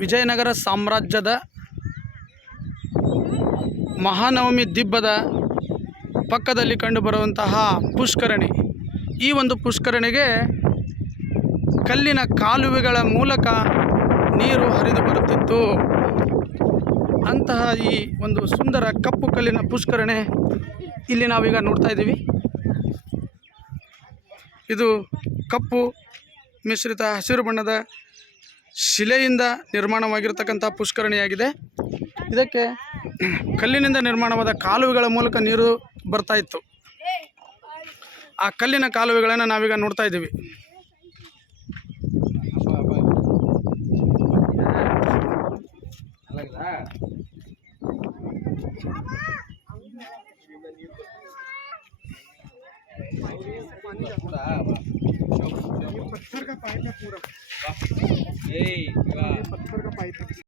ವಿಜಯನಗರ ಸಾಮ್ರಾಜ್ಯದ ಮಹಾನವಮಿ ದಿಬ್ಬದ ಪಕ್ಕದಲ್ಲಿ ಕಂಡುಬರುವಂತಹ ಪುಷ್ಕರಣಿ. ಈ ಒಂದು ಪುಷ್ಕರಣಿಗೆ ಕಲ್ಲಿನ ಕಾಲುವೆಗಳ ಮೂಲಕ ನೀರು ಹರಿದು ಬರುತ್ತಿತ್ತು. ಅಂತಹ ಈ ಒಂದು ಸುಂದರ ಕಪ್ಪು ಕಲ್ಲಿನ ಪುಷ್ಕರಣೆ ಇಲ್ಲಿ ನಾವೀಗ ನೋಡ್ತಾ ಇದ್ದೀವಿ. ಇದು ಕಪ್ಪು ಮಿಶ್ರಿತ ಹಸಿರು ಬಣ್ಣದ ಶಿಲೆಯಿಂದ ನಿರ್ಮಾಣವಾಗಿರ್ತಕ್ಕಂಥ ಪುಷ್ಕರಣಿಯಾಗಿದೆ. ಇದಕ್ಕೆ ಕಲ್ಲಿನಿಂದ ನಿರ್ಮಾಣವಾದ ಕಾಲುವೆಗಳ ಮೂಲಕ ನೀರು ಬರ್ತಾ ಇತ್ತು. ಆ ಕಲ್ಲಿನ ಕಾಲುವೆಗಳನ್ನು ನಾವೀಗ ನೋಡ್ತಾ ಇದ್ದೀವಿ. पत्थर का पाइप है पूरा। पत्थर का पाइप है।